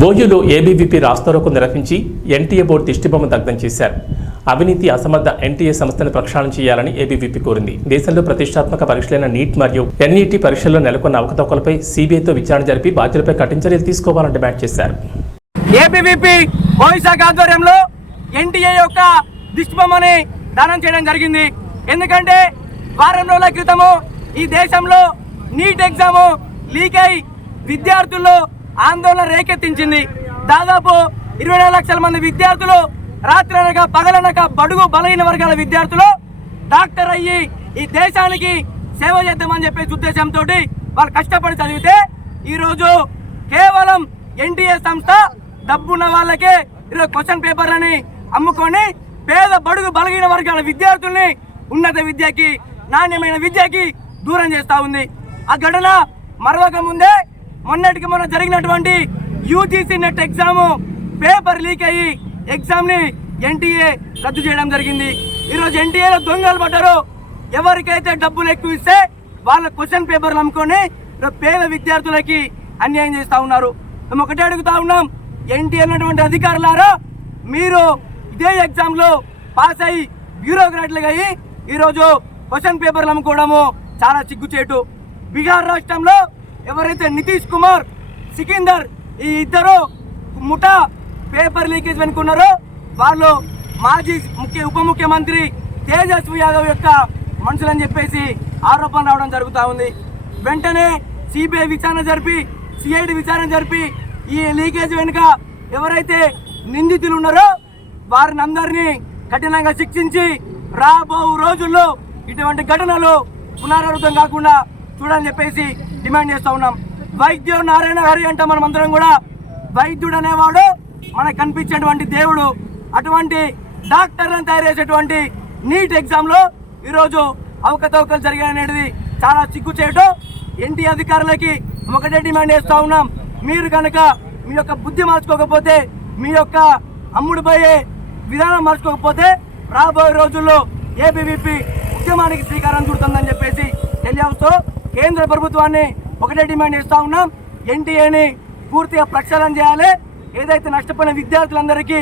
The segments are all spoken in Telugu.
బోయూలో ఏబీవీపీ రాస్తారోకో నిర్వహించి ఎన్టీఏ బోర్డు దిష్టిబొమ్మ దగ్ధం చేశారు. అవినీతి అసమర్థ ఎన్టీఏ సంస్థను ప్రక్షాళన చేయాలని ఏబీవీపీ కోరింది. దేశంలో ప్రతిష్టాత్మక పరీక్షలైన నీట్ మరియు ఎన్ఈటీ పరీక్షల్లో నెలకొన్న అవకతవకలపై సీబీఐతో విచారణ జరిపి బాధ్యులపై కఠిన చర్యలు తీసుకోవాలని డిమాండ్ చేశారు. ఏబీవీపీ శాఖ ఆధ్వర్యంలో ఎన్టీఏ యొక్క దిష్టిబొమ్మని దానం చేయడం జరిగింది. ఎందుకంటే వారం రోజుల క్రితము ఈ దేశంలో నీట్ ఎగ్జామ్ లీక్ అయి విద్యార్థుల్లో ఆందోళన రేకెత్తించింది. దాదాపు 24 లక్షల మంది విద్యార్థులు రాత్రి అనక పగలనక బడుగు బలహీన వర్గాల విద్యార్థులు డాక్టర్ అయ్యి ఈ దేశానికి సేవ చేద్దామని చెప్పే ఉద్దేశంతో వాళ్ళు కష్టపడి చదివితే ఈరోజు కేవలం ఎన్టీఏ సంస్థ డబ్బున్న వాళ్ళకే ఈరోజు క్వశ్చన్ పేపర్లని అమ్ముకొని పేద బడుగు బలహీన వర్గాల విద్యార్థుల్ని ఉన్నత విద్యకి నాణ్యమైన విద్యకి దూరం చేస్తూ ఉంది. ఆ ఘటన మరొక ముందే మొన్నటికి మొన్న జరిగినటువంటి UGC net exam paper leak అయ్యి ఎగ్జామ్ ని ఎన్టీఏ రద్దు చేయడం జరిగింది. ఈరోజు ఎన్టీఏలో దొంగలు పడ్డారు. ఎవరికైతే డబ్బులు ఎక్కువ ఇస్తే వాళ్ళ క్వశ్చన్ పేపర్లు అమ్ముకొని పేద విద్యార్థులకి అన్యాయం చేస్తూ ఉన్నారు. మేము ఒకటే అడుగుతా ఉన్నాం, ఎన్టీఏ అన్నటువంటి అధికారులారా, మీరు ఇదే ఎగ్జామ్ లో పాస్ అయ్యి బ్యూరోక్రాట్లుగా అయ్యి ఈరోజు క్వశ్చన్ పేపర్లు అమ్ముకోవడము చాలా సిగ్గుచేటు. బీహార్ రాష్ట్రంలో ఎవరైతే నితీష్ కుమార్, సికిందర్ ఈ ఇద్దరు ముఠా పేపర్ లీకేజ్ వెనుకున్నారో వాళ్ళు మాజీ ఉప ముఖ్యమంత్రి తేజస్వి యాదవ్ యొక్క మనుషులని చెప్పేసి ఆరోపణ రావడం జరుగుతూ ఉంది. వెంటనే సిబిఐ విచారణ జరిపి సిఐడి విచారణ జరిపి ఈ లీకేజ్ వెనుక ఎవరైతే నిందితులు ఉన్నారో వారిని అందరినీ కఠినంగా శిక్షించి రాబో రోజుల్లో ఇటువంటి ఘటనలు పునరావృతం కాకుండా చూడని చెప్పేసి డిమాండ్ చేస్తూ ఉన్నాం. వైద్యో నారాయణ హరి అంటే మనం అందరం కూడా వైద్యుడు అనేవాడు మనకు కనిపించేటువంటి దేవుడు. అటువంటి డాక్టర్లను తయారు చేసేటువంటి నీట్ ఎగ్జామ్లో ఈరోజు అవకతవకలు జరిగాయనేది చాలా సిగ్గుచేటు. ఎన్టీ అధికారులకి ఒకటే డిమాండ్ చేస్తూ ఉన్నాం, మీరు కనుక మీ యొక్క బుద్ధి మార్చుకోకపోతే, మీ యొక్క అమ్ముడుపోయే విధానం మార్చుకోకపోతే రాబోయే రోజుల్లో ఏబీవీపీ ఉద్యమానికి శ్రీకారం చుడుతుందని చెప్పేసి తెలియవస్తూ కేంద్ర ప్రభుత్వాన్ని ఒకటే డిమాండ్ చేస్తూ ఉన్నాం, ఎన్టీఏని పూర్తిగా ప్రక్షాళన చేయాలి. ఏదైతే నష్టపోయిన విద్యార్థులందరికీ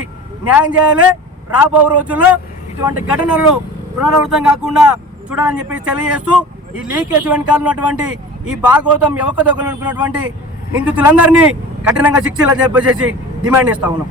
న్యాయం చేయాలి. రాబో రోజుల్లో ఇటువంటి ఘటనలు పునరావృతం కాకుండా చూడాలని చెప్పేసి తెలియజేస్తూ ఈ లీకేజ్ వెనకాల ఉన్నటువంటి ఈ భాగవతం ఎవకదొకలు అనుకున్నటువంటి నిందితులందరినీ కఠినంగా శిక్షలు చెప్పేసి డిమాండ్ చేస్తూ ఉన్నాం.